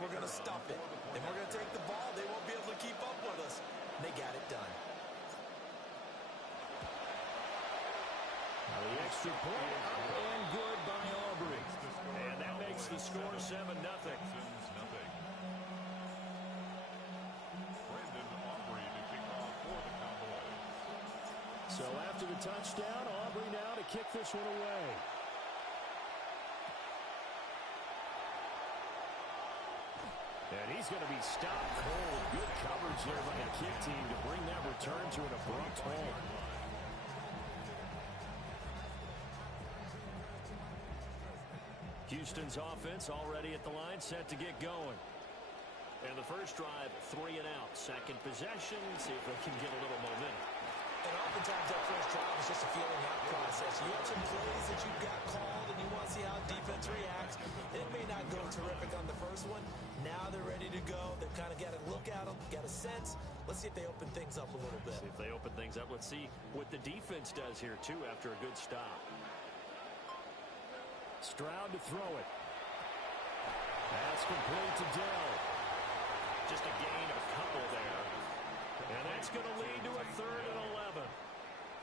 we're going to stuff it. If we're going to take the ball, they won't be able to keep up with us. And they got it done. The extra point up and good by Aubrey. And that makes the score 7-0. So after the touchdown, Aubrey now to kick this one away. And he's going to be stopped cold. Good coverage there by the kick team to bring that return to an abrupt halt. Houston's offense already at the line, set to get going. And the first drive, 3 and out. Second possession, see if they can get a little momentum. And oftentimes that first drive is just a feeling out process. You have some plays that you've got called and you want to see how defense reacts. It may not go terrific on the first one. Now they're ready to go. They've kind of got to look at them, got a sense. Let's see if they open things up a little bit. See if they open things up. Let's see what the defense does here, too, after a good stop. Stroud to throw it. That's complete to Dell. Just a gain of a couple there. And that's going to lead to a 3rd and 11.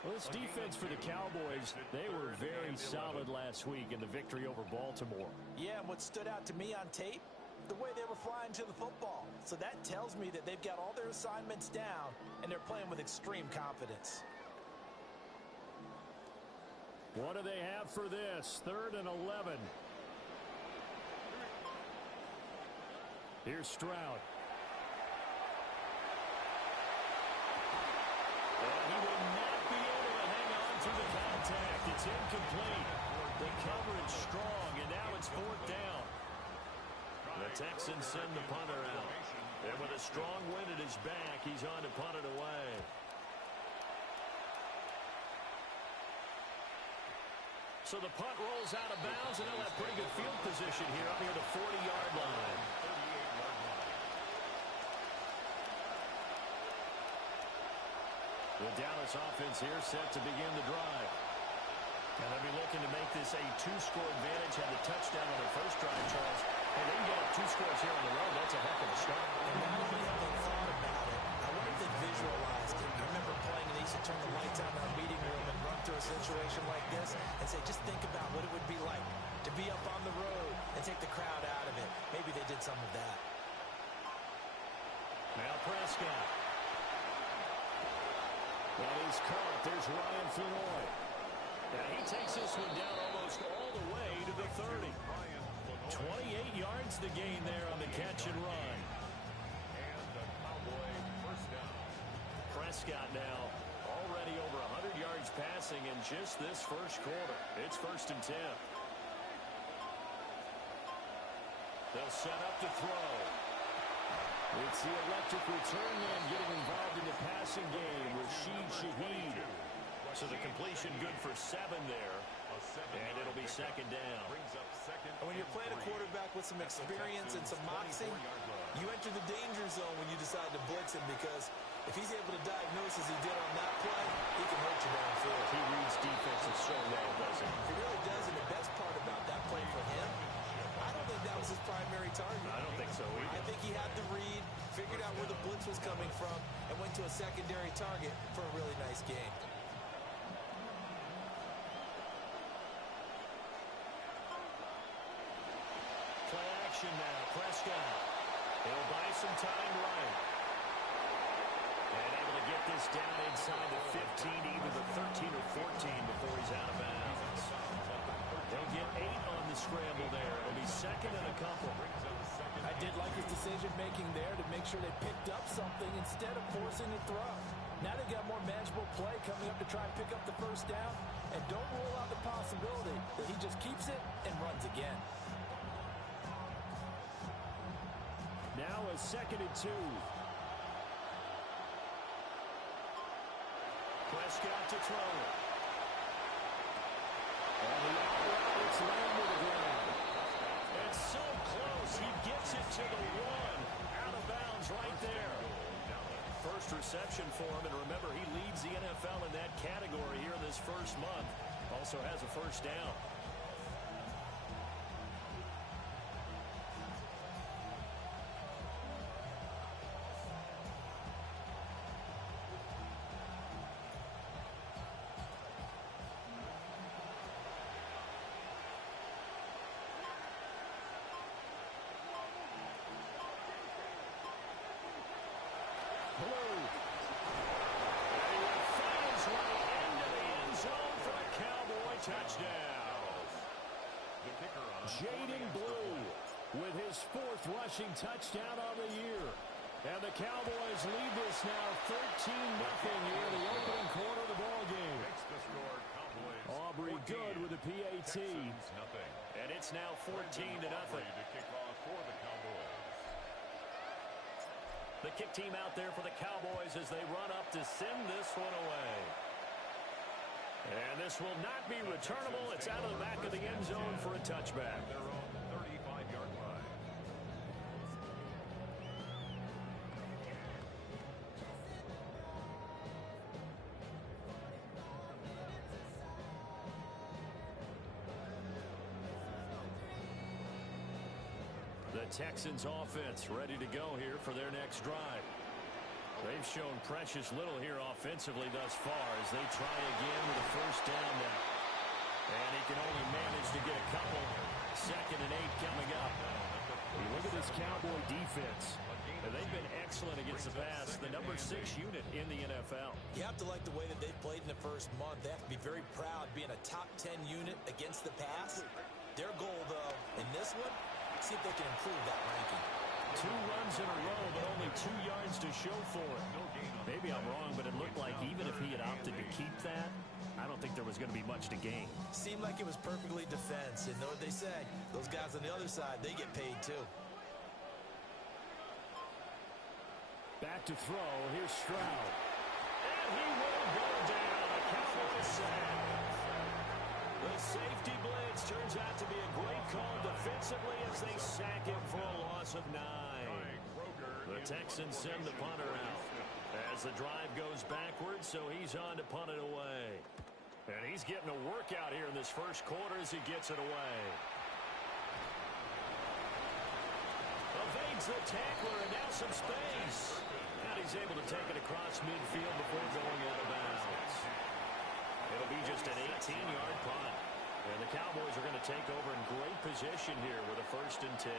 Well, this defense for the Cowboys, they were very solid last week in the victory over Baltimore. Yeah, and what stood out to me on tape, the way they were flying to the football. So that tells me that they've got all their assignments down, and they're playing with extreme confidence. What do they have for this? 3rd and 11. Here's Stroud. And he will not be able to hang on to the contact. It's incomplete. The coverage strong, and now it's 4th down. The Texans send the punter out. And with a strong wind at his back, he's on to punt it away. So the punt rolls out of bounds, and they'll have pretty good field position here up near the 40-yard line. The Dallas offense here set to begin the drive. And they'll be looking to make this a 2-score advantage. Had a touchdown on their first drive, Charles. And they can get up 2 scores here on the road. That's a heck of a start. And not only have they thought about it, I wonder if they visualized it. I remember playing, and they used to turn the lights on in our meeting room and run through a situation like this and say, just think about what it would be like to be up on the road and take the crowd out of it. Maybe they did some of that. Now Prescott. Well, he's caught. There's Ryan Floyd. Now he takes this one down almost all the way to the 30. 28 yards to gain there on the catch and run. Prescott now already over 100 yards passing in just this first quarter. It's 1st and 10. They'll set up to throw. It's the electric return man getting involved in the passing game with Shaheed. So the completion good for 7 there. And it'll be 2nd down. And when you're playing a quarterback with some experience and some moxie, you enter the danger zone when you decide to blitz him, because if he's able to diagnose as he did on that play, he can hurt you downfield. He reads defenses so well, doesn't he? He really does, and the best part about that play for him, I don't think that was his primary target. I don't think so either. I think he had the read, figured out where the blitz was coming from, and went to a secondary target for a really nice game. Play action now. Prescott. He'll buy some time right. And able to get this down inside the 15, either the 13 or 14 before he's out of bounds. They'll get 8 on the scramble there. It'll be 2nd and a couple. I did like his decision-making there to make sure they picked up something instead of forcing the throw. Now they've got more manageable play coming up to try and pick up the first down. And don't rule out the possibility that he just keeps it and runs again. Now a 2nd and 2. Prescott to throw it. And the outright landed the ground. It's so close. He gets it to the 1. Out of bounds right there. First reception for him. And remember, he leads the NFL in that category here this first month. Also has a first down. touchdown. Jaden Blue with his 4th rushing touchdown on the year. And the Cowboys lead this now 13-0 here in the opening quarter of the ball game. Aubrey Good with a PAT. And it's now 14-0. The kick team out there for the Cowboys as they run up to send this one away. And this will not be returnable. It's out of the back of the end zone for a touchback. The Texans offense ready to go here for their next drive. They've shown precious little here offensively thus far as they try again with a first down now. And he can only manage to get a couple. 2nd and 8 coming up. You look at this Cowboy defense. And they've been excellent against the pass. The number 6 unit in the NFL. You have to like the way that they've played in the first month. They have to be very proud being a top 10 unit against the pass. Their goal, though, in this one, see if they can improve that ranking. 2 runs in a row, but only 2 yards to show for it. Maybe I'm wrong, but it looked like even if he had opted to keep that, I don't think there was going to be much to gain. Seemed like it was perfectly defense. And know what they say, those guys on the other side, they get paid too. Back to throw. Here's Stroud. And he will go down. A Cowboys sack. The safety blitz turns out to be a great call defensively as they sack him for a loss of 9. The Texans send the punter out as the drive goes backwards, so he's on to punt it away. And he's getting a workout here in this first quarter as he gets it away. Evades the tackler and now some space. And he's able to take it across midfield before going out of bounds. It'll be just an 18-yard punt. And the Cowboys are going to take over in great position here with a 1st and 10.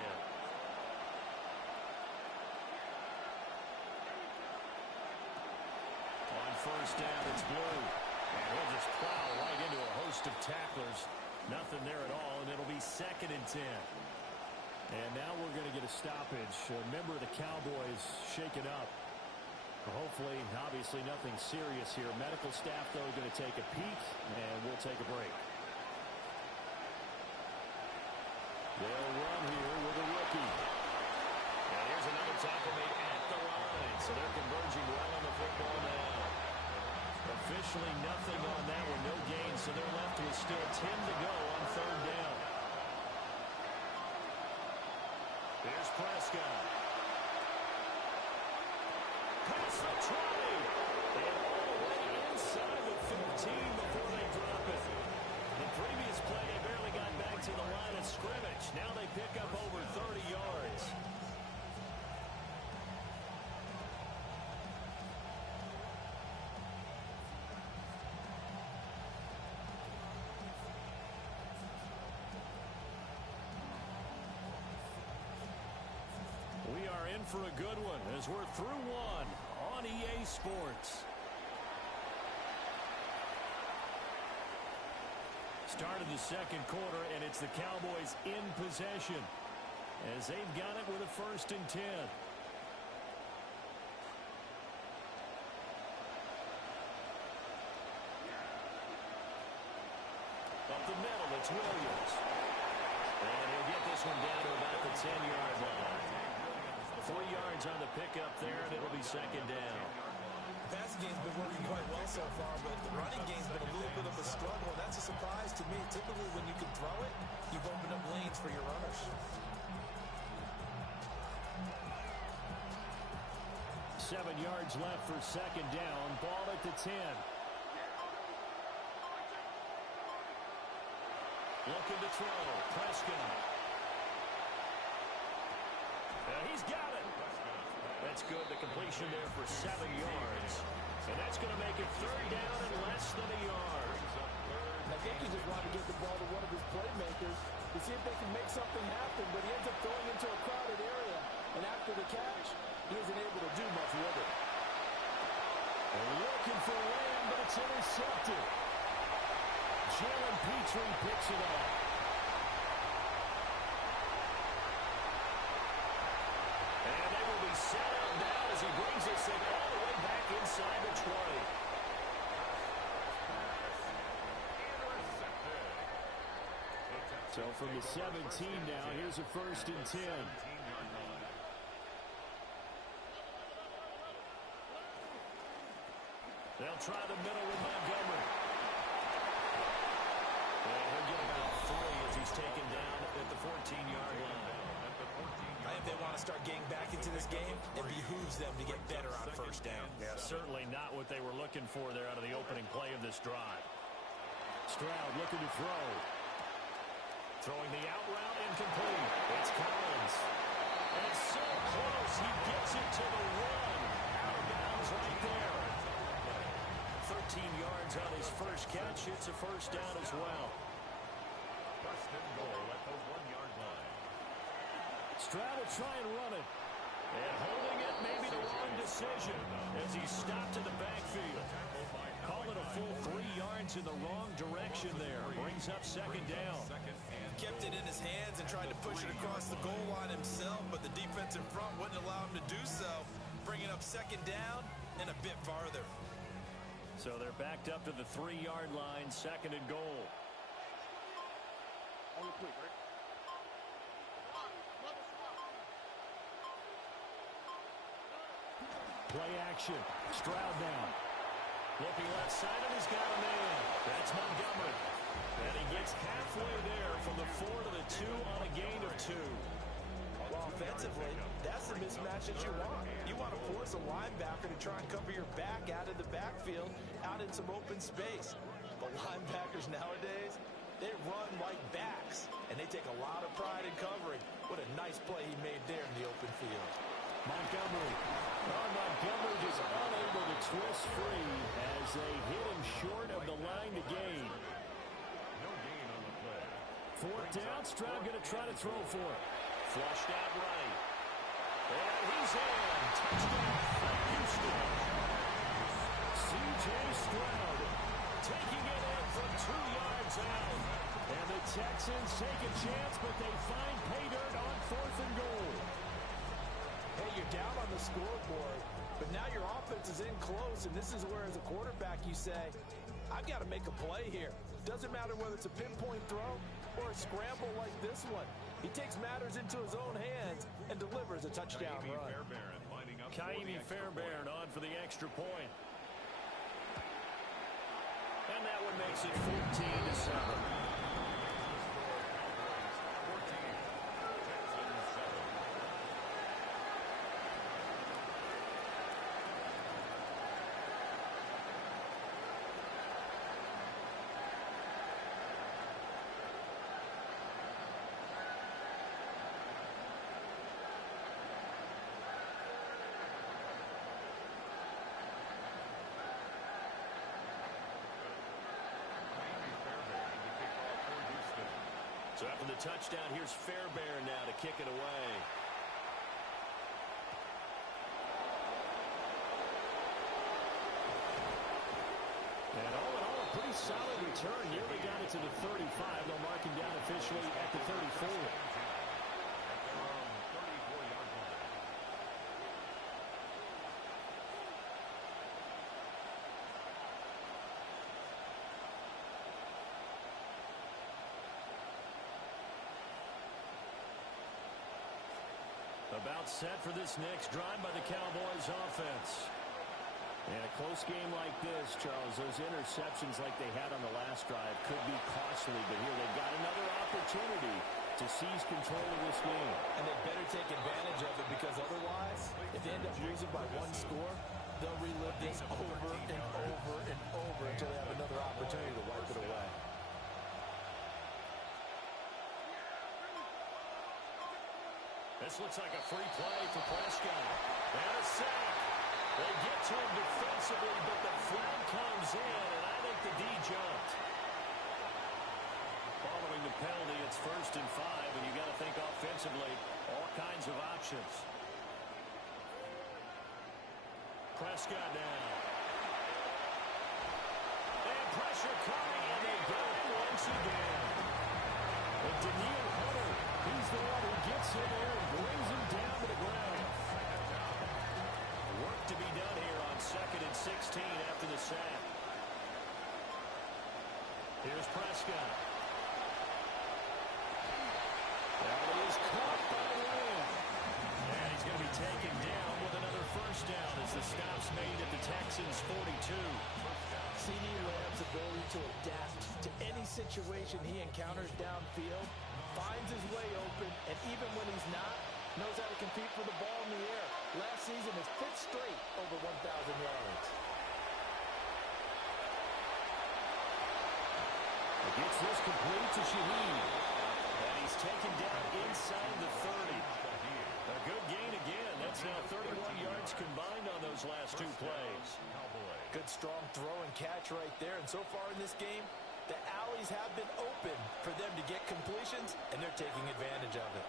On first down, it's Blue. And he'll just plow right into a host of tacklers. Nothing there at all, and it'll be 2nd and 10. And now we're going to get a stoppage. A member of the Cowboys shaken up. Hopefully, obviously, nothing serious here. Medical staff, though, going to take a peek, and we'll take a break. They'll run here with a rookie. And here's another tackle made at the line. So they're converging well on the football now. Officially nothing on that one, no gain. So they're left with still 10 to go on 3rd down. Here's Prescott. Pass the trolley. And all the way inside the 15 before they drop it. The previous play, they barely got back to the line of scrimmage. Now they pick up over 30 yards. We are in for a good one as we're through one on EA Sports. Start of the 2nd quarter, and it's the Cowboys in possession as they've got it with a 1st and 10. Up the middle, it's Williams. And he'll get this one down to about the 10-yard line. 3 yards on the pickup there, and it'll be 2nd down. The passing game's been working quite well so far, but the running game's been a little bit of a struggle. And that's a surprise to me. Typically, when you can throw it, you've opened up lanes for your runners. 7 yards left for 2nd down. Ball at the 10. Looking to throw. Prescott. He's got it. That's good. The completion there for 7 yards. And that's going to make it 3rd down and less than a yard. I think he just wanted to get the ball to one of his playmakers to see if they can make something happen, but he ends up throwing into a crowded area. And after the catch, he isn't able to do much with it. They're looking for Lamb, but it's intercepted. Jalen Petrie picks it up. And they will be set up now as he brings this thing all the way back inside the 20. So from the 17 now, here's a 1st and 10. They'll try the middle with Montgomery. And he'll get about 3 as he's taken down at the 14-yard line. If they want to start getting back into this game, it behooves them to get better on 1st down. Yeah, certainly not what they were looking for there out of the opening play of this drive. Stroud looking to throw. Throwing the out route incomplete. It's Collins. And it's so close. He gets it to the 1. Out of bounds right there. 13 yards on his first catch. It's a 1st down as well. 1st and goal at the 1-yard line. Stroud will try and run it. And holding it may be the wrong decision as he's stopped in the backfield. Call it a full 3 yards in the wrong direction there. Brings up 2nd down. Kept it in his hands and tried to push it across the goal line himself, but the defense in front wouldn't allow him to do so. Bringing up 2nd down and a bit farther. So they're backed up to the 3-yard line, 2nd and goal. Play action. Stroud down. Looking left side, and he's got a man. That's Montgomery. And he gets halfway there from the 4 to the 2 on a gain of 2. Well, offensively, that's the mismatch that you want. You want to force a linebacker to try and cover your back out of the backfield, out in some open space. But linebackers nowadays, they run like backs, and they take a lot of pride in covering. What a nice play he made there in the open field. Montgomery. Oh, Montgomery just unable to twist free as they hit him short of the line to gain. No gain on the play. 4th down. Stroud going to try to throw for it. Flushed out right. And he's in. Touchdown, Houston. C.J. Stroud taking it in from 2 yards out. And the Texans take a chance, but they find pay dirt on 4th and goal. Hey, you're down on the scoreboard, but now your offense is in close, and this is where, as a quarterback, you say, I've got to make a play here. Doesn't matter whether it's a pinpoint throw or a scramble like this one. He takes matters into his own hands and delivers a touchdown run. Kaimi Fairbairn on for the extra point. And that one makes it 14-7. So after the touchdown, here's Fairbairn now to kick it away. And all in all, a pretty solid return. Nearly got it to the 35. They'll mark him down officially at the 34. About set for this next drive by the Cowboys offense. And a close game like this, Charles, those interceptions like they had on the last drive could be costly, but here they've got another opportunity to seize control of this game. And they better take advantage of it, because otherwise, if they end up losing by 1 score, they'll relive this over and over and over until they have another opportunity to wipe it away. This looks like a free play for Prescott. And a sack. They get to him defensively, but the flag comes in, and I think the D jumped. Following the penalty, it's 1st and 5, and you got to think offensively, all kinds of options. Prescott now. And pressure coming, and they got him once again. And Daniil Hunter, he's the one who gets in there and brings him down to the ground. Work to be done here on 2nd and 16 after the sack. Here's Prescott. That is caught by Lamb. And he's going to be taken down with another first down as the stop's made at the Texans' 42. CD Lamb's ability to adapt to any situation he encounters downfield, finds his way open, and even when he's not, knows how to compete for the ball in the air. Last season, his 5th straight over 1,000 yards. Gets this complete to Shaheed. And he's taken down inside the 30. A good gain again. That's now 31 yards combined on those last 2 plays. Good strong throw and catch right there. And so far in this game, the alleys have been open for them to get completions, and they're taking advantage of it.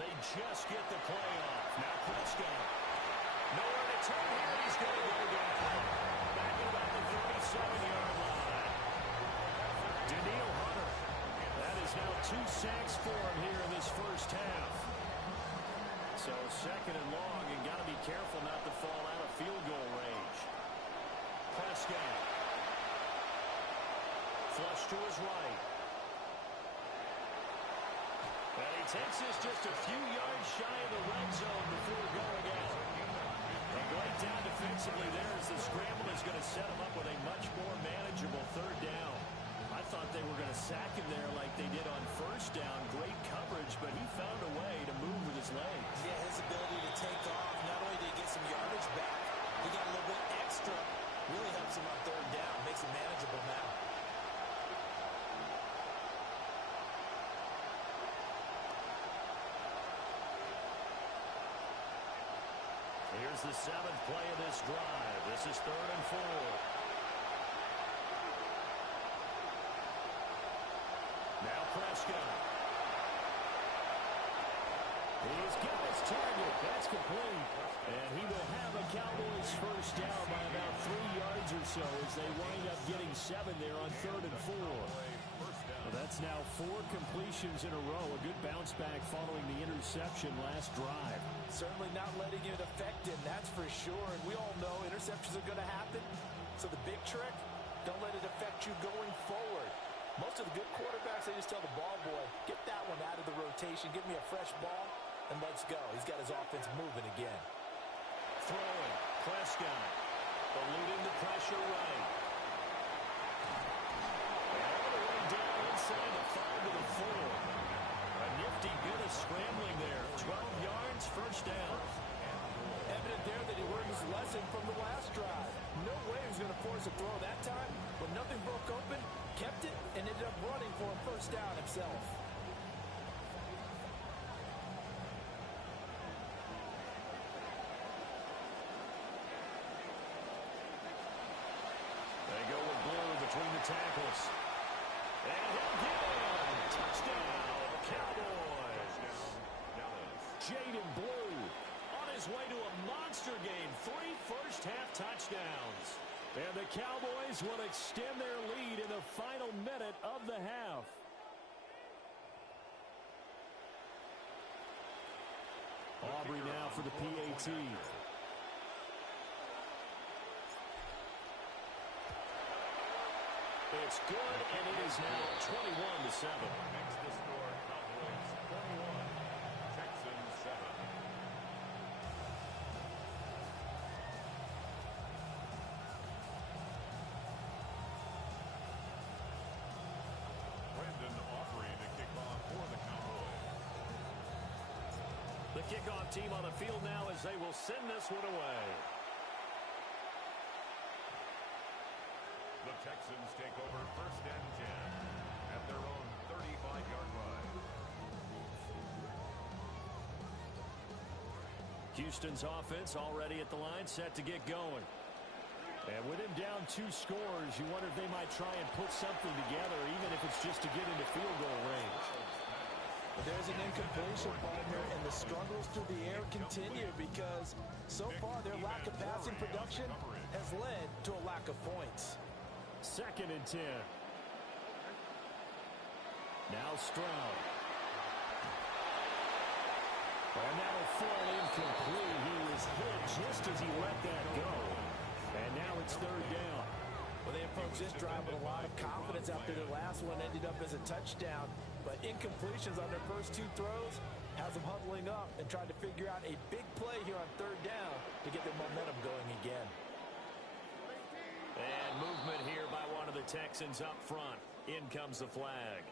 They just get the play off. Now Prescott. Nowhere to turn here. He's going to go down. Back at about the 37-yard line. Daniil Hunter. That is now 2 sacks for him here in this first half. So 2nd and long, and got to be careful not to fall out of field goal range. Prescott. Flush to his right. And he takes this just a few yards shy of the red zone before going out. A great down defensively there as the scramble is going to set him up with a much more manageable 3rd down. I thought they were going to sack him there like they did on 1st down. Great coverage, but he found a way to move with his legs. Yeah, his ability to take off, not only did he get some yardage back, he got a little bit extra. Really helps him on 3rd down, makes it manageable now. Here's the 7th play of this drive. This is 3rd and 4. Now Prescott. He's got his target. That's complete. And he will have a Cowboys first down by about 3 yards or so as they wind up getting 7 there on 3rd and 4. Well, that's now 4 completions in a row. A good bounce back following the interception last drive. Certainly not letting it affect him, that's for sure. And we all know interceptions are going to happen. So the big trick, don't let it affect you going forward. Most of the good quarterbacks, they just tell the ball boy, get that one out of the rotation, give me a fresh ball, and let's go. He's got his offense moving again. Throwing, Prescott, eluding the pressure right. All the way down inside the 5 to the 4. A nifty bit of scrambling there. 12 yards, first down. Evident there that he learned his lesson from the last drive. No way he was going to force a throw that time. When nothing broke open, kept it, and ended up running for a first down himself. They go with Blue between the tackles. And he'll get in. Touchdown, Cowboys. Jaden Blue on his way to a monster game. 3 first-half touchdowns. And the Cowboys will extend their lead in the final minute of the half. Aubrey now for the PAT. It's good, and it is now 21-7. Makes the score Cowboys 21, Texans 7. Brendan Aubrey to kick off for the Cowboys. The kickoff team on the field now as they will send this one away. The Texans take over 1st and 10 at their own 35-yard line. Houston's offense already at the line, set to get going. And with him down 2 scores, you wonder if they might try and put something together, even if it's just to get into field goal range. But there's an incompletion, partner, and the struggles through the air continue because so far their lack of passing production has led to a lack of points. 2nd and 10. Now Stroud. And that'll fall incomplete. He was hit just as he let that go. And now it's 3rd down. Well, they approached this drive with a lot of confidence after their last one ended up as a touchdown. But incompletions on their first 2 throws has them huddling up and trying to figure out a big play here on 3rd down to get their momentum going again. And movement here by one of the Texans up front. In comes the flag.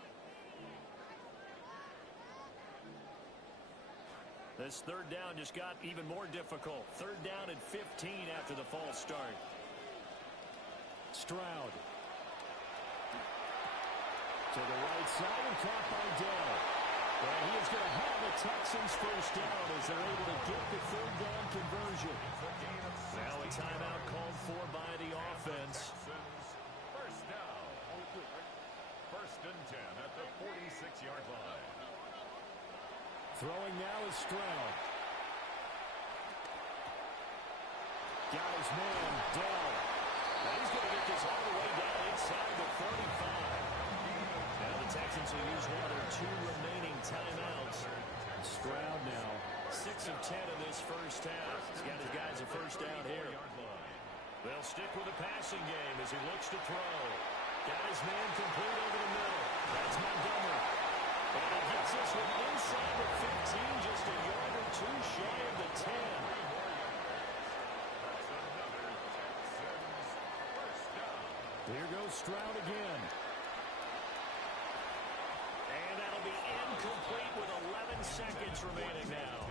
This 3rd down just got even more difficult. 3rd down and 15 after the false start. Stroud. To the right side and caught by Dell. And he is going to have the Texans first down as they're able to get the 3rd down conversion. Now a timeout called for by the offense. First down. 1st and 10 at the 46-yard line. Throwing now is Stroud. Got his man, Dell. And he's going to get this all the way down inside the 45. Now the Texans will use one of their 2 remaining timeouts. Stroud now 6 of 10 in this first half. He's got his guys a first down here. They'll stick with the passing game as he looks to throw. Got his man complete over the middle. That's Montgomery. And he gets this one inside the 15, just a yard or 2 shy of the 10. Here goes Stroud again. And that'll be incomplete with 11 seconds remaining now.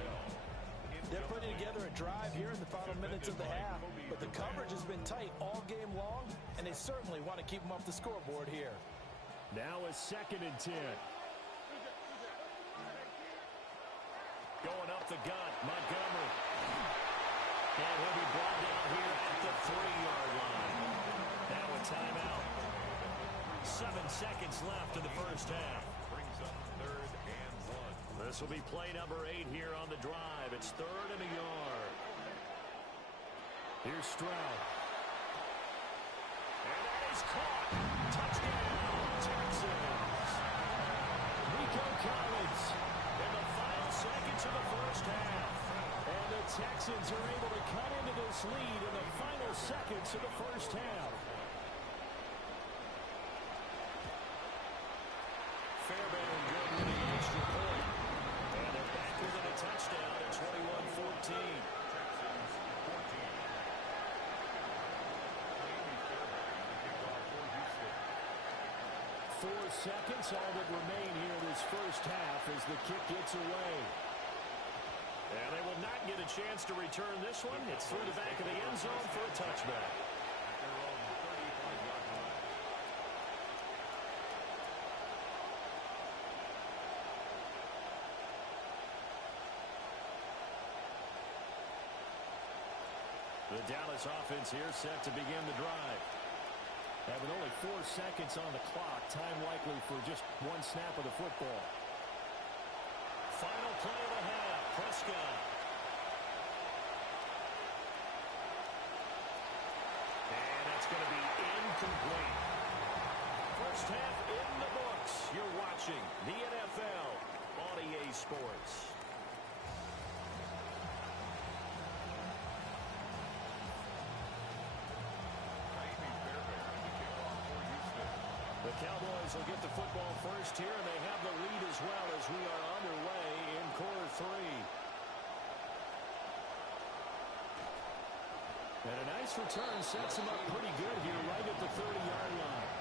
They're putting together a drive here in the final minutes of the half, but the coverage has been tight all game long, and they certainly want to keep them off the scoreboard here. Now a 2nd and 10. Going up the gut, Montgomery. And he'll be brought down here at the 3-yard line. Now a timeout. 7 seconds left in the first half. Brings up 3rd and 1. This will be play number 8 here on the drive. It's 3rd and a yard. Here's Stroud. And that is caught. Touchdown, Texans. Nico Collins in the final seconds of the first half. And the Texans are able to cut into this lead in the final seconds of the first half. Fairbairn good with the extra point. And they're back within a touchdown at 21-14. 4 seconds, all that remain here in this first half as the kick gets away. And they will not get a chance to return this one. It's through the back of the end zone for a touchback. The Dallas offense here set to begin the drive. Having only 4 seconds on the clock, time likely for just 1 snap of the football. Final play of the half, Prescott. And that's going to be incomplete. First half in the books. You're watching the NFL on EA Sports. The Cowboys will get the football first here, and they have the lead as well as we are underway in quarter 3. And a nice return sets him up pretty good here right at the 30-yard line.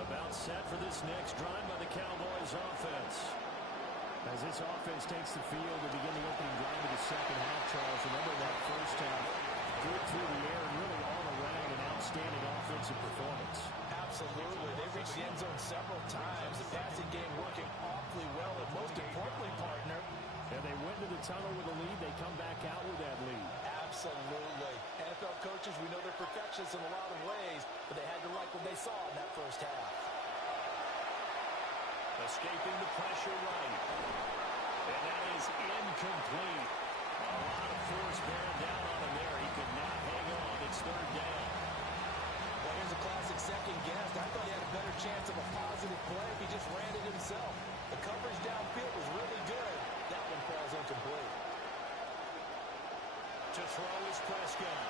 About set for this next drive by the Cowboys offense. As this offense takes the field to begin the opening drive of the second half, Charles, remember that first half, good through the air and really all around an outstanding offensive performance. Absolutely. They reached the end zone several times. The passing game working awfully well, and most importantly, partner, and they went to the tunnel with a lead. They come back out with that lead. Absolutely. NFL coaches, we know they're perfectionists in a lot of ways, but they had to like what they saw in that first half. Escaping the pressure right. And that is incomplete. A lot of force bearing down on him there. He could not hang on. It's third down. Well, here's a classic second guess. I thought he had a better chance of a positive play if he just ran it himself. The coverage downfield was really good. That one falls incomplete. To throw is Prescott.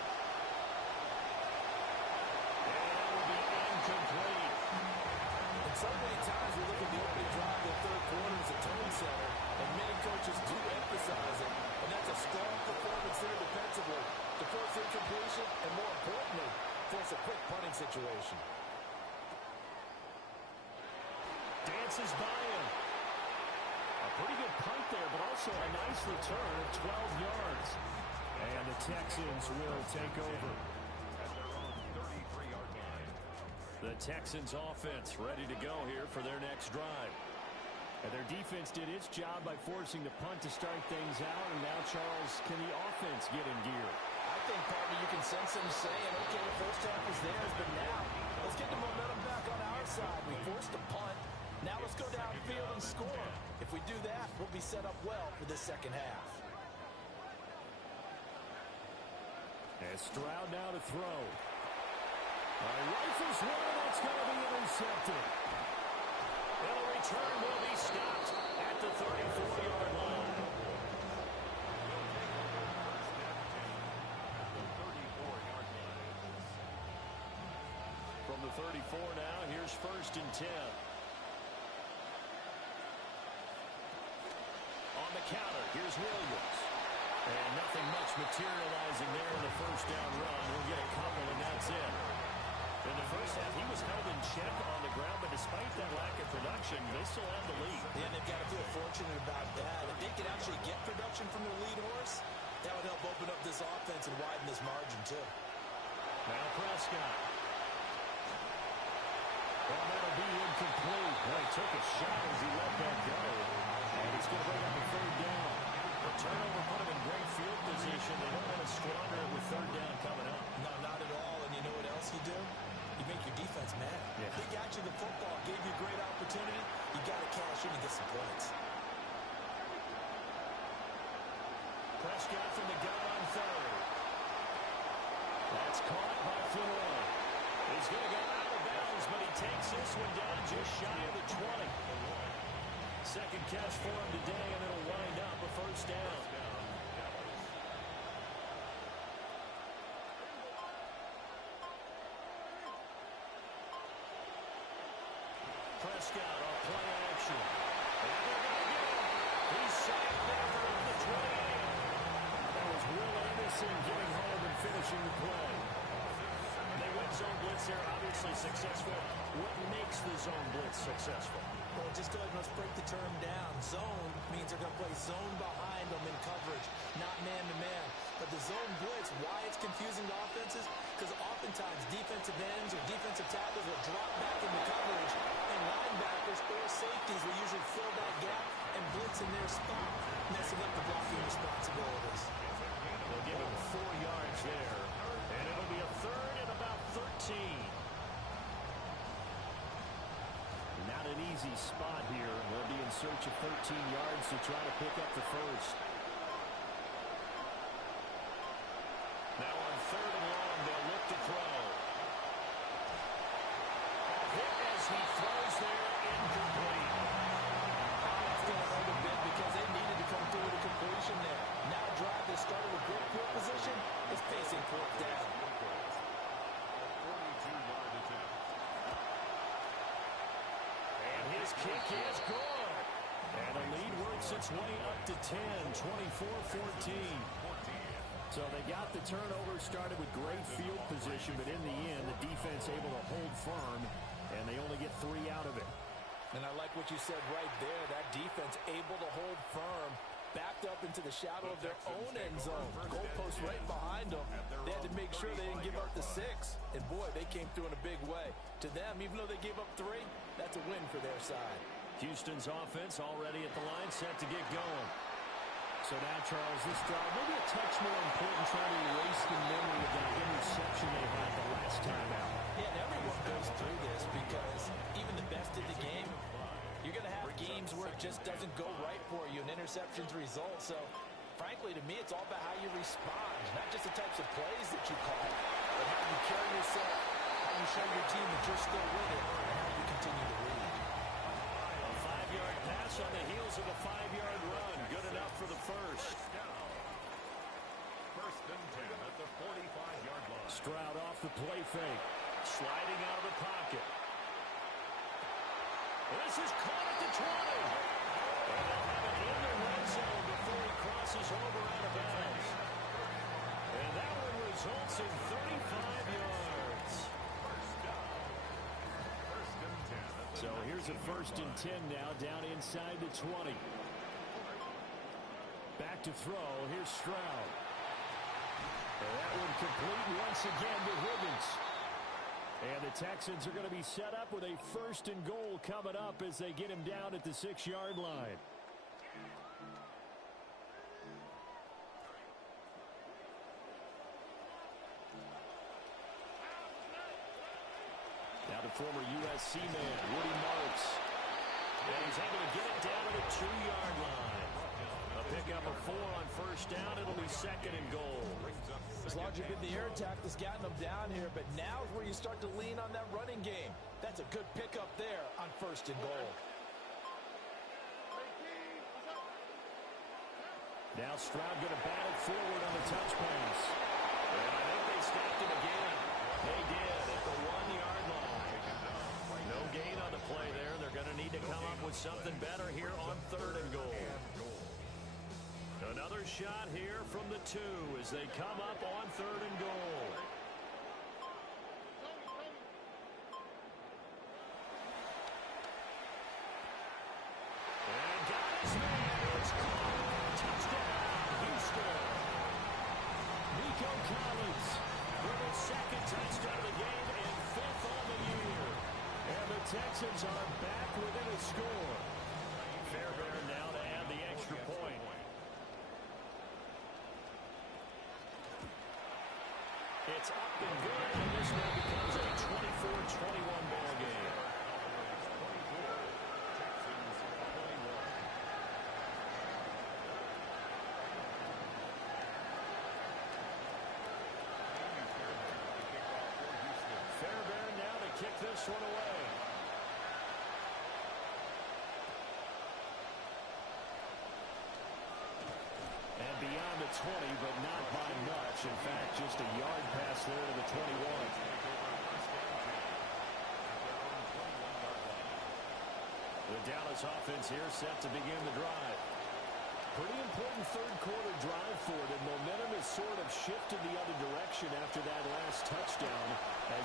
And that will be incomplete. And so many times we look at the opening drive of the third quarter as a tone setter, and many coaches do emphasize it. And that's a strong performance there defensively to force incompletion and, more importantly, force a quick punting situation. Dances by him. A pretty good punt there, but also a nice return of 12 yards. And the Texans will take over. At their own 33-yard line. The Texans offense ready to go here for their next drive. And their defense did its job by forcing the punt to start things out. And now, Charles, can the offense get in gear? I think, partner, you can sense them saying, okay, the first half is theirs, but now let's get the momentum back on our side. We forced a punt. Now let's go downfield and score. If we do that, we'll be set up well for this second half. As Stroud now to throw. Rifles one, that's going to be intercepted. And the return will be stopped at the 34-yard line. From the 34 now, here's 1st and 10. On the counter, here's Williams. And nothing much materializing there in the first down run. He'll get a couple, and that's it. In the first half, he was held in check on the ground, but despite that lack of production, they still have the lead. Yeah, they've got to feel fortunate about that. If they could actually get production from their lead horse, that would help open up this offense and widen this margin, too. Now Prescott. Well, that'll be incomplete. Well, he took a shot as he let that go. And he's going to bring up a third down. The turnover put him in great field position. They don't want to squander it with third down coming up. No, not at all. And you know what else you do? You make your defense mad. Yeah. They got you the football, gave you a great opportunity. You got to cash in and get some points. Prescott from the gun on third. That's caught by Floyd. He's going to go out of bounds, but he takes this one down just shy of the 20. Second catch for him today, and it'll wind up a first down. Prescott on play action. And they're going to get him. He's sacked there at the 28. That was Will Anderson getting home and finishing the play. They went zone blitz there, obviously successful. What makes the zone blitz successful? Well, just go ahead and let's break the term down. Zone means they're going to play zone behind them in coverage, not man-to-man. But the zone blitz, why it's confusing to offenses? Because oftentimes defensive ends or defensive tackles will drop back into coverage, and linebackers or safeties will usually fill that gap and blitz in their spot, messing up the blocking responsibilities. They'll give him 4 yards there, and it'll be a third and about 13. Not an easy spot here. They'll be in search of 13 yards to try to pick up the first. Now on third and long, they'll look to throw. A hit as he throws there, incomplete. That's going to hurt a bit because they needed to come through with a completion there. Now a drive that started with good field position is facing fourth down. His kick is good. And the lead works its way up to 10, 24-14. So they got the turnover, started with great field position, but in the end, the defense able to hold firm, and they only get 3 out of it. And I like what you said right there. That defense able to hold firm, backed up into the shadow of their own end zone. Goalpost right behind them. They had to make sure they didn't give up the 6. And, boy, they came through in a big way. To them, even though they gave up 3, that's a win for their side. Houston's offense already at the line, set to get going. So now, Charles, this drive maybe a touch more important trying to erase the memory of that interception they had the last time out. Yeah, and everyone goes through this because even the best in the game, you're going to have games where it just doesn't go right for you, and interceptions result. So, frankly, to me, it's all about how you respond, not just the types of plays that you call, but how you carry yourself, how you show your team that you're still with it, and how you continue to lead. A 5-yard pass on the heels of a 5-yard run. Good enough for the first. First and 10 at the 45-yard line. Stroud off the play fake. Sliding out of the pocket. This is caught at the 20. And they'll have it in the red zone before he crosses over out of bounds. And that one results in 35 yards. So here's a 1st and 10 now, down inside the 20. Back to throw. Here's Stroud. And that one complete once again to Higgins. And the Texans are going to be set up with a 1st and goal coming up as they get him down at the 6-yard line. Now the former USC man, Woody Marks. And he's able to get it down to the 2-yard line. A pickup of 4 on 1st down. It'll be 2nd and goal. It's largely been the air attack that's gotten them down here, but now is where you start to lean on that running game. That's a good pickup there on 1st and goal. Now Stroud going to bat it forward on the touch pass. And I think they stopped him again. They did at the 1-yard line. No gain on the play there. They're going to need to come up with something better here on 3rd and goal. Another shot here from the 2 as they come up on 3rd and goal. And got his man. It's caught. Touchdown, Houston. Nico Collins with his 2nd touchdown of the game and 5th on the year. And the Texans are back within a score. Fairbairn now to add the extra point. It's up and good, and this one becomes a 24-21 ball game. Fairbairn now to kick this one away. And beyond the 20, but not by much. In fact, just a yard pass there to the 21. The Dallas offense here set to begin the drive. Pretty important 3rd quarter drive for them. Momentum has sort of shifted the other direction after that last touchdown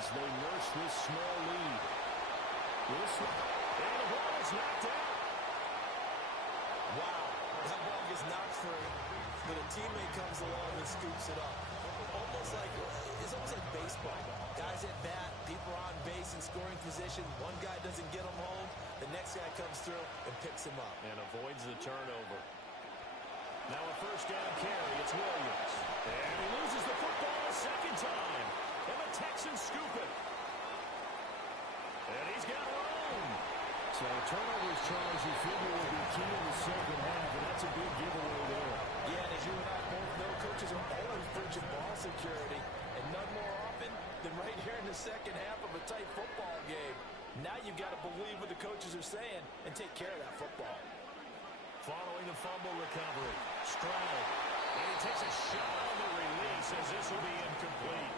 as they nurse this small lead. And the ball is knocked out. Wow, that ball gets knocked free, but a teammate comes along and scoops it up. It's almost like baseball. Guys at bat, people are on base in scoring position. One guy doesn't get him home. The next guy comes through and picks him up. And avoids the turnover. Now a 1st down carry. It's Williams. And he loses the football a 2nd time. And the Texans scoop it. And he's got room. So turnovers, Charles, you figure will be key in the 2nd half, and that's a big giveaway there. Yeah, and as you and I both know, coaches are always preaching ball security, and none more often than right here in the 2nd half of a tight football game. Now you've got to believe what the coaches are saying and take care of that football. Following the fumble recovery, Stroud. And he takes a shot on the release as this will be incomplete.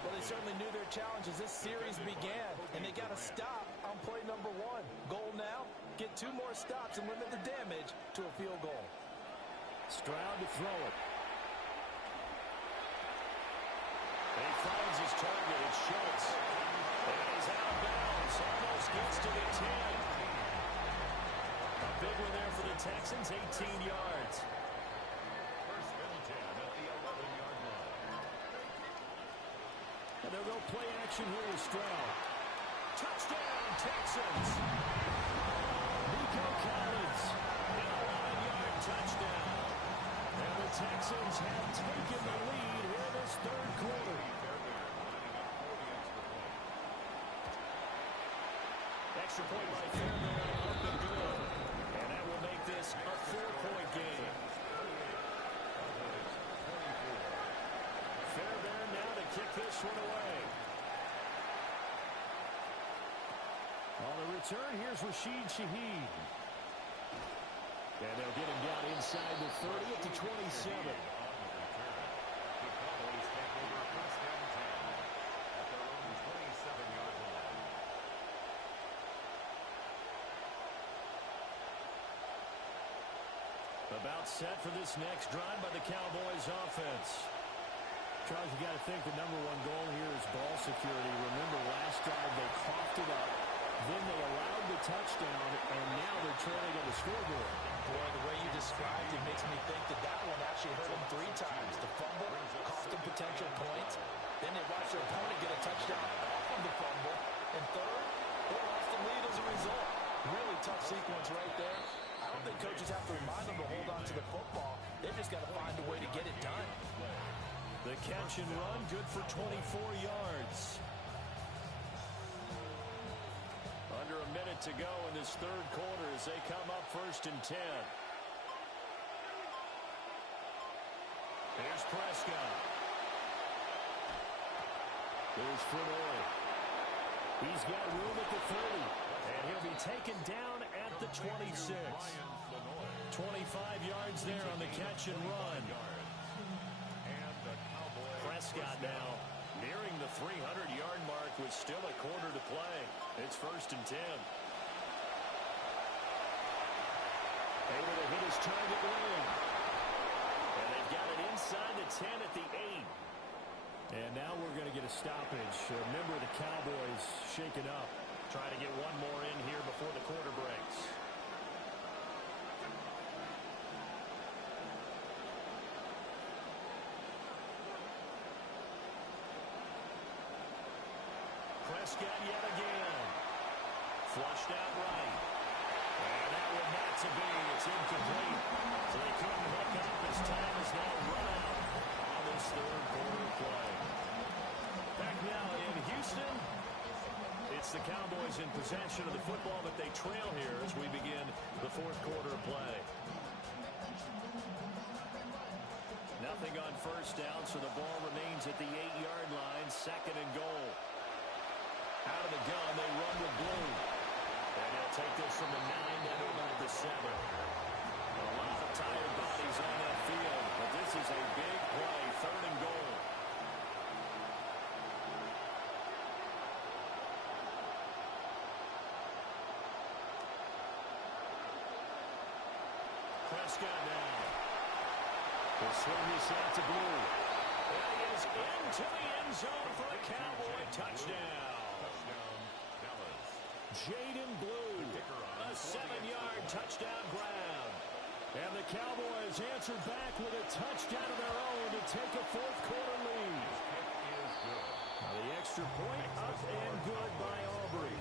Well, they certainly knew their challenge as this series began, and they got to stop on play number 1. Goal now, get 2 more stops and limit the damage to a field goal. Stroud to throw it. And he finds his target. It's Schultz. And he's out of bounds. Almost gets to the 10. big one there for the Texans, 18 yards. First and 10 at the 11-yard line. And they'll go play action here with Stroud. Touchdown, Texans. Nico Collins, an 11-yard touchdown. And the Texans have taken the lead here this third quarter. Extra point by Fairbairn, up and good. And that will make this a 4-point game. Fairbairn now to kick this one away. On the return, here's Rashid Shaheed. And they'll get him down inside the 30 at the 27. About set for this next drive by the Cowboys offense. Charles, you got to think the number one goal here is ball security. Remember, last drive they coughed it up, then they allowed the touchdown, and now they're trailing on the scoreboard. Boy, the way you described it makes me think that one actually hurt them 3 times. The fumble cost them potential points. Then they watched their opponent get a touchdown off of the fumble. And third, they lost the lead as a result. Really tough sequence right there. I don't think coaches have to remind them to hold on to the football. They've just got to find a way to get it done. The catch and run, good for 24 yards. Under a minute to go in this third quarter as they come up first and 10. There's Prescott. There's Floyd. He's got room at the 30. And he'll be taken down at the 26. 25 yards there on the catch and run. Prescott now nearing the 300-yard mark with still a quarter to play. It's first and 10. Able to hit his target lane. And they've got it inside the 10 at the 8. And now we're going to get a stoppage. A member of the Cowboys shaken up. Trying to get one more in here before the quarter breaks. Prescott yet again. Flushed out right. And that one not to be. It's incomplete. So they couldn't hook up as time is now run out on this third quarter play. Back now in Houston. It's the Cowboys in possession of the football, but they trail here as we begin the fourth quarter of play. Nothing on first down, so the ball remains at the 8-yard line, second and goal. Out of the gun, they run with Blue. And they'll take this from the 9 down to about the 7. A lot of tired bodies on that field, but this is a big play, third and goal. Prescott now. He'll swing this out to Blue. And he is into the end zone for a Cowboy touchdown. Jaden Blue, a 7-yard touchdown grab. And the Cowboys answered back with a touchdown of their own to take a fourth quarter lead. Now the extra point up and good by Aubrey.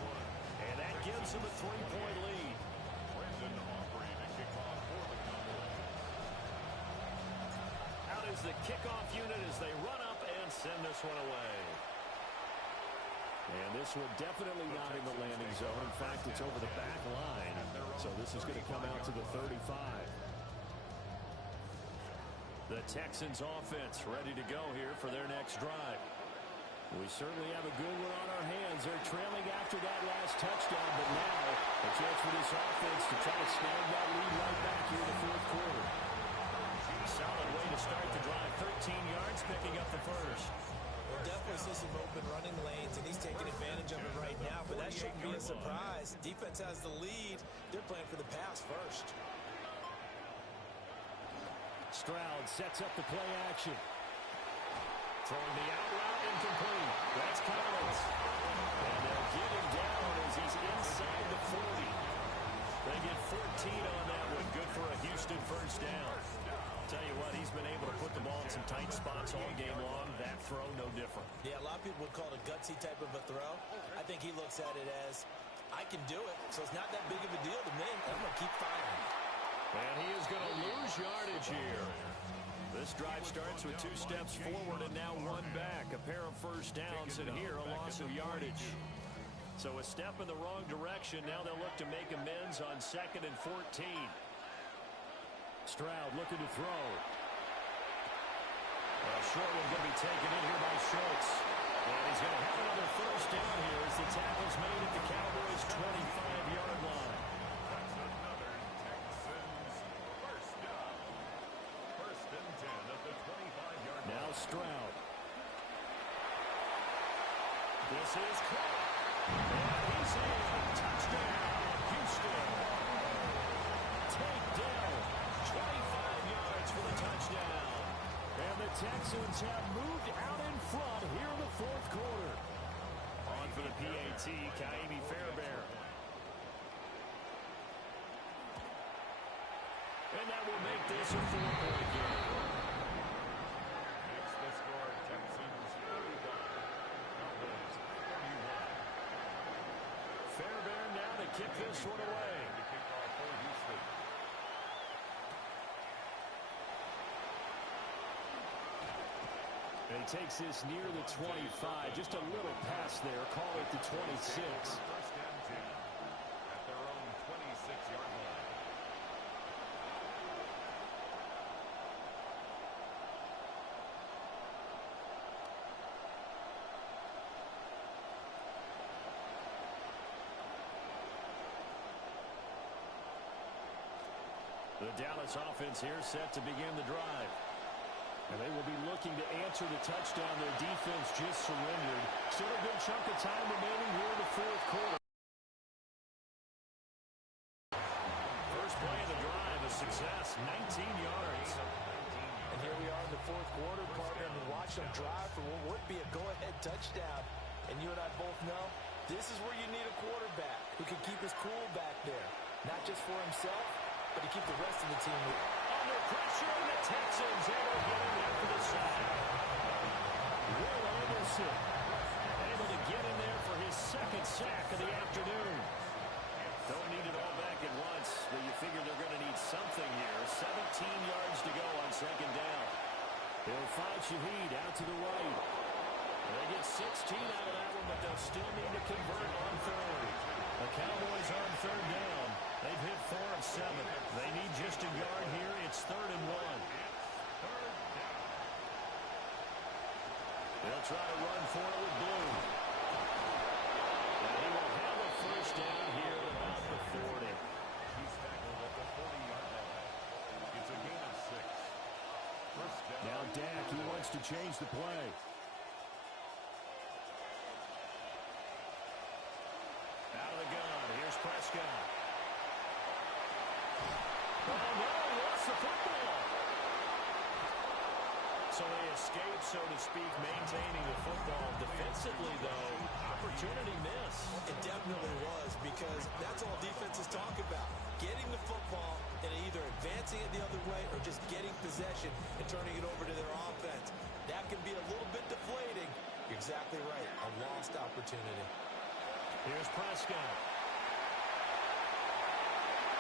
And that gives them a 3-point lead. Out is the kickoff unit as they run up and send this one away. And this one definitely not in the landing zone. In fact, it's over the back line. So this is going to come out to the 35. The Texans offense ready to go here for their next drive. We certainly have a good one on our hands. They're trailing after that last touchdown, but now a chance for this offense to try to snag that lead right back here in the fourth quarter. Solid way to start the drive. 13 yards, picking up the first. We'll definitely see some open running lanes, and he's taking advantage of it right now, but that shouldn't be a surprise. Defense has the lead. They're playing for the pass first. Stroud sets up the play action. Throwing the out route incomplete. That's Collins. And they'll get him down as he's inside the 40. They get 14 on that one. Good for a Houston first down. Tell you what, he's been able to put the ball in some tight spots all game long. That throw, no different. Yeah, a lot of people would call it a gutsy type of a throw. I think he looks at it as, I can do it, so it's not that big of a deal to me. I'm going to keep firing. And he is going to lose yardage here. This drive starts with 2 steps forward and now 1 back. A pair of first downs, and here a loss of yardage. So a step in the wrong direction. Now they'll look to make amends on 2nd and 14. Stroud looking to throw. A short one going to be taken in here by Schultz. And he's going to have another first down here as the tackle's made at the Cowboys' 25-yard line. That's another Texans first down. First and 10 at the 25-yard line. Now Stroud. This is caught. And he's in. Touchdown, Houston. Takedown. 25 yards for the touchdown. And the Texans have moved out in front here in the 4th quarter. On for the PAT, Ka'imi Fairbairn. And that will make this a 4-point game. Makes the score Texans 41. Cowboys 31. Fairbairn now to kick this one away. The kickoff for Houston. And he takes this near the 25. Just a little pass there. Call it the 26. First and 10 at their own 26-yard line. The Dallas offense here set to begin the drive. And they will be looking to answer the touchdown their defense just surrendered. Still a good chunk of time remaining here in the 4th quarter. First play of the drive, a success, 19 yards. And here we are in the 4th quarter, partner, and watch them drive for what would be a go-ahead touchdown. And you and I both know this is where you need a quarterback who can keep his cool back there. Not just for himself, but to keep the rest of the team moving. Under pressure, and the Texans able to get in there for the sack. Will Anderson able to get in there for his 2nd sack of the afternoon. Don't need it all back at once, but you figure they're going to need something here. 17 yards to go on 2nd down. He'll find Shaheed out to the right. They get 16 out of that one, but they'll still need to convert on 3rd. The Cowboys on 3rd down. They've hit 4 of 7. They need just a yard here. It's 3rd and 1. They'll try to run for it with Blue. And he will have a first down here at about the 40. He's tackled at the 40-yard line. It's a gain of 6. First down. Now Dak, he wants to change the play. Out of the gun. Here's Prescott. Oh, no, he lost the football. So they escape, so to speak, maintaining the football. Defensively, though, opportunity miss. It definitely was, because that's all defenses talk about. Getting the football and either advancing it the other way or just getting possession and turning it over to their offense. That can be a little bit deflating. You're exactly right. A lost opportunity. Here's Prescott.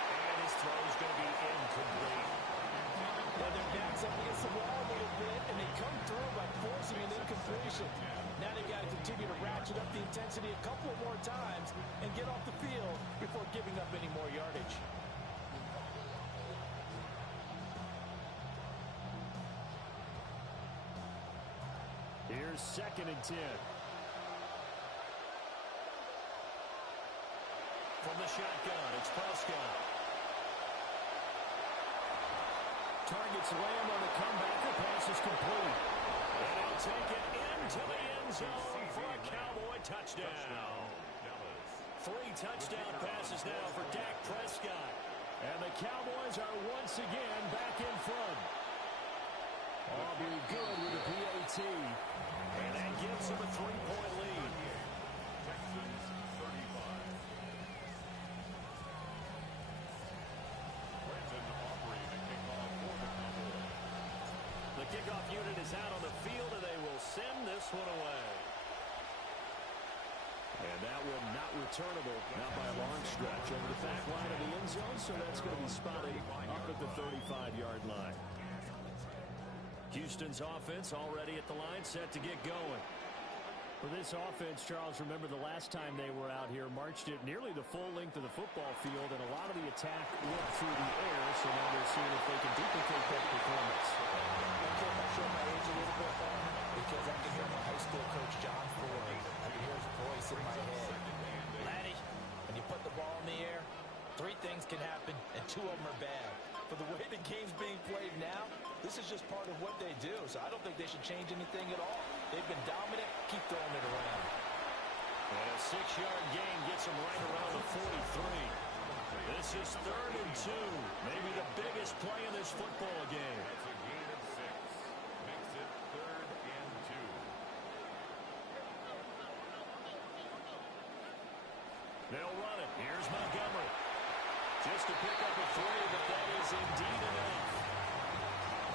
And his throw is going to be incomplete. Now their back's up against the wall a little bit, and they come through by forcing an incompletion. Now they've got to continue to ratchet up the intensity a couple more times and get off the field before giving up any more yardage. Here's 2nd and 10. From the shotgun, it's Prescott. Targets Lamb on the comeback. The pass is complete. And he'll take it into the end zone for a Cowboy touchdown. 3 touchdown passes now for Dak Prescott. And the Cowboys are once again back in front. Aubrey good with the PAT. And that gives him a 3-point lead. Texans 35. kickoff unit is out on the field, and they will send this one away. And that one not returnable, not by a long stretch, over the back line of the end zone, so that's going to be spotted up at the 35-yard line. Houston's offense already at the line, set to get going. For this offense, Charles, remember the last time they were out here, marched it nearly the full length of the football field, and a lot of the attack went through the air, so now they're seeing if they can duplicate that performance. I care if I show my age a little bit, because I can hear my high school coach, John Ford. I can hear his voice in my head. Laddie, when you put the ball in the air, 3 things can happen, and 2 of them are bad. For the way the game's being played now, this is just part of what they do, so I don't think they should change anything at all. They've been dominant. Keep throwing it around. And a 6-yard gain gets them right around the 43. This is 3rd and 2. Maybe the biggest play in this football game. That's a gain of 6. Makes it 3rd and 2. They'll run it. Here's Montgomery. Just to pick up a 3, but that is indeed enough.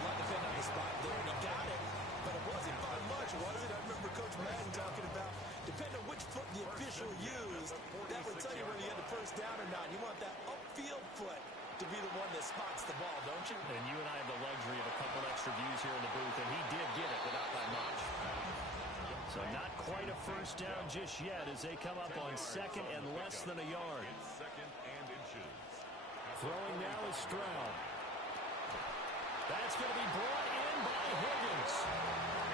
Well defended on the spot there, and he got it. But it wasn't by much, was it? I remember Coach Madden talking about, depending on which foot the official used, that would tell you whether you had the first down or not. You want that upfield foot to be the one that spots the ball, don't you? And you and I have the luxury of a couple extra views here in the booth, and he did get it, but not by much. So not quite a first down just yet as they come up on 2nd and less than a yard. It's 2nd and inches. Throwing now is Stroud. That's going to be brought in by Higgins.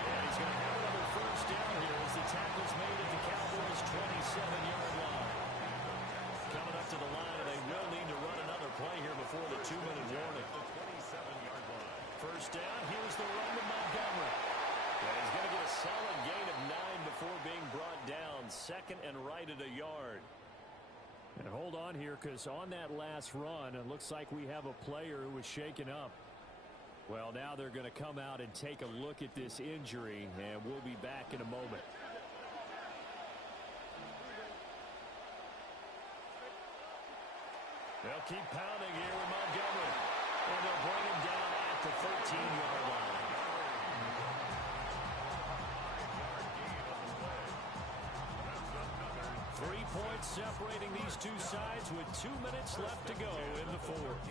And he's going to have another first down here as the tackle's made at the Cowboys' 27-yard line. Coming up to the line, and they will need to run another play here before the 2-minute warning. The 27-yard line. First down, here's the run to Montgomery. And he's going to get a solid gain of 9 before being brought down. 2nd and right at a yard. And hold on here, because on that last run, it looks like we have a player who was shaken up. Well, now they're going to come out and take a look at this injury, and we'll be back in a moment. They'll keep pounding here with Montgomery. And they'll bring him down at the 13-yard line. 3 points separating these two sides with 2 minutes left to go in the 4th.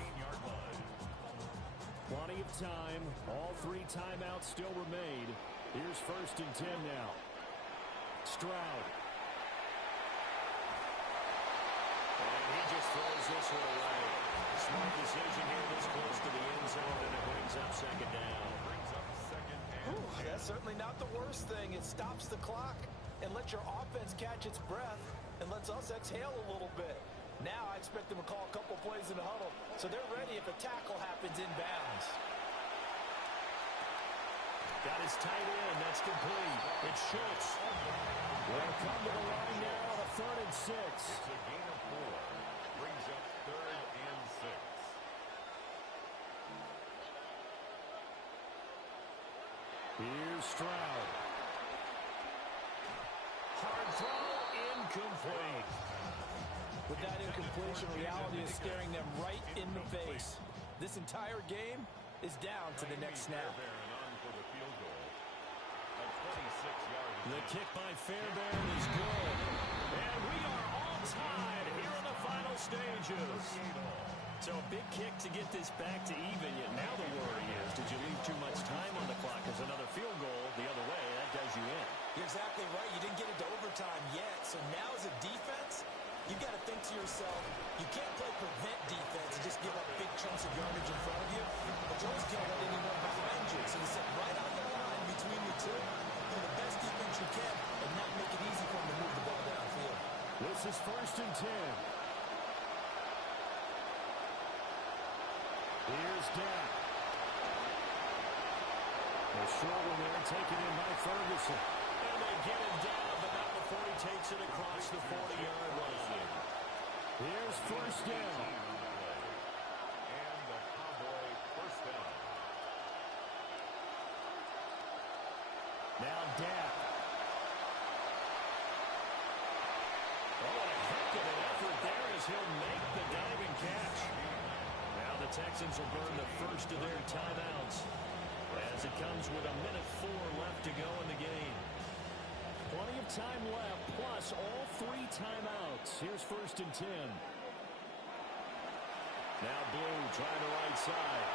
Plenty of time. All 3 timeouts still remain. Here's 1st and 10 now. Stroud. And he just throws this one away. Smart decision here this close to the end zone, and it brings up 2nd down. That's certainly not the worst thing. It stops the clock and lets your offense catch its breath and lets us exhale a little bit. Now I expect them to call a couple plays in the huddle, so they're ready if a tackle happens inbounds. Got his tight end. That's complete. It's Schultz. We'll come to the line now on a 3rd and 6. It's a gain of 4. Brings up 3rd and 6. Here's Stroud. Hard throw, incomplete. With that incompletion, reality is staring them right in the face. This entire game is down to the next snap. The kick by Fairbairn is good. And we are all tied here in the final stages. So a big kick to get this back to even, yet now the worry is, did you leave too much time on the clock? There's another field goal the other way. That does you in. You're exactly right. You didn't get into overtime yet. So now as a defense, you've got to think to yourself, you can't play prevent defense and just give up big chunks of yardage in front of you, but you always can't let anyone behind you. So you sit right on the line between the two, do the best defense you can, and not make it easy for them to move the ball downfield. This is 1st and 10. Here's Dak. A short one there, taken in by Ferguson. And they get him down, but not before he takes it across the 40-yard line. Here's 1st down. And the Cowboy 1st down. Now Dak. Oh, what a heck of an effort there as he'll make the diving catch. Now the Texans will burn the first of their timeouts as it comes Texans with 1:04 left to go in the game. Plenty of time left, plus all 3 timeouts. Here's 1st and 10. Now Blue trying the right side.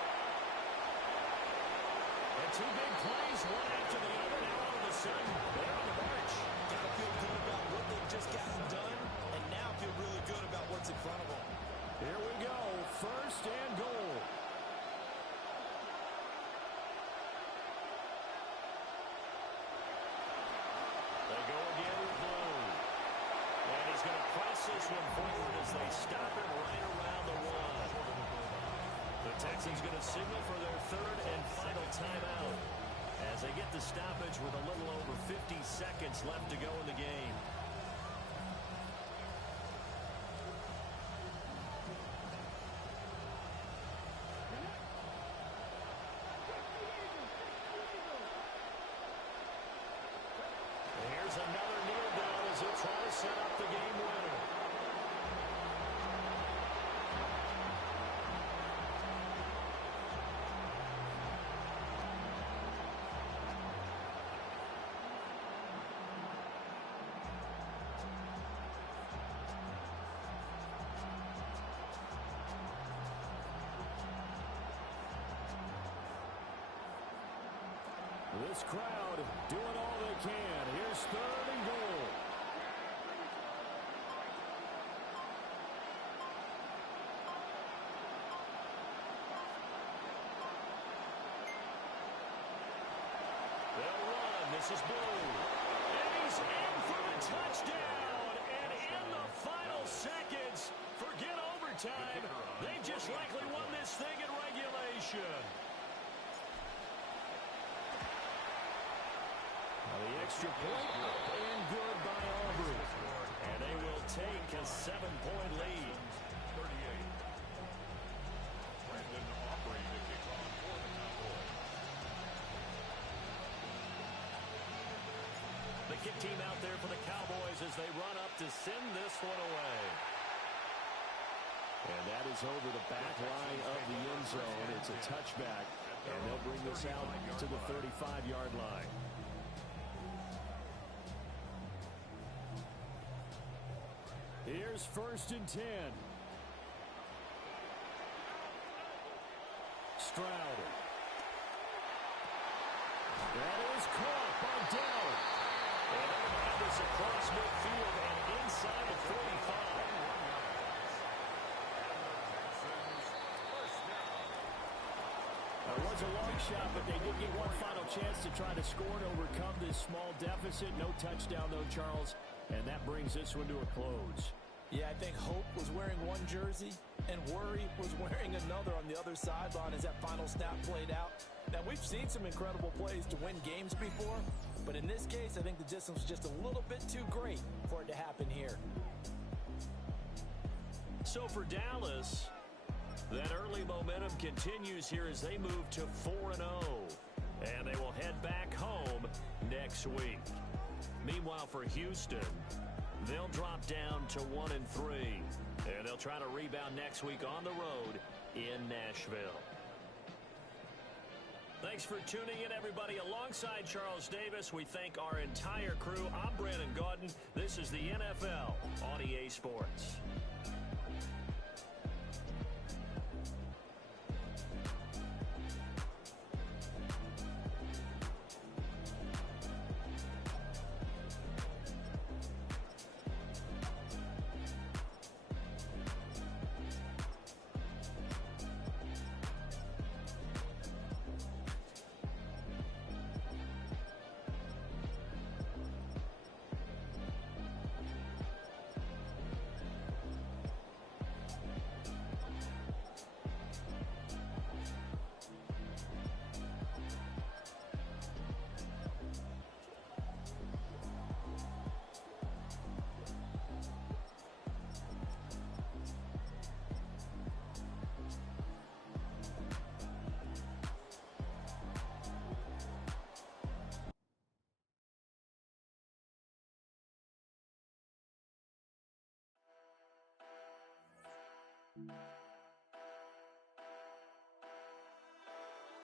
And 2 big plays, one after the other. Now all of a sudden, they're on the march. Gotta feel good about what they've just gotten done, and now feel really good about what's in front of them. Here we go, 1st and goal. They go again with Blue. And he's going to press this one forward as they stop him right around the 1. The Texans going to signal for their 3rd and final timeout as they get the stoppage with a little over 50 seconds left to go in the game. Here's another kneel down as they try to set up the game winner. This crowd doing all they can. Here's 3rd and goal. They'll run. This is Blue. And he's in for the touchdown. And in the final seconds, forget overtime. They just likely won this thing in regulation. The extra point up and good by Aubrey. And they will take a 7-point lead. 38. Brandon Aubrey to kick off for the Cowboys. The kick team out there for the Cowboys as they run up to send this one away. And that is over the back line of the end zone. It's a touchback, and they'll bring this out to the 35-yard line. Here's 1st and 10. Stroud. That is caught by Dowd. And they're going to have this across midfield and inside the 45. It was a long shot, but they did get one final chance to try to score and overcome this small deficit. No touchdown, though, Charles. And that brings this one to a close. Yeah, I think Hope was wearing one jersey and Worry was wearing another on the other sideline as that final snap played out. Now, we've seen some incredible plays to win games before, but in this case, I think the distance was just a little bit too great for it to happen here. So for Dallas, that early momentum continues here as they move to 4-0. And they will head back home next week. Meanwhile, for Houston, they'll drop down to 1-3. And they'll try to rebound next week on the road in Nashville. Thanks for tuning in, everybody. Alongside Charles Davis, we thank our entire crew. I'm Brandon Gaudin. This is the NFL on EA Sports. You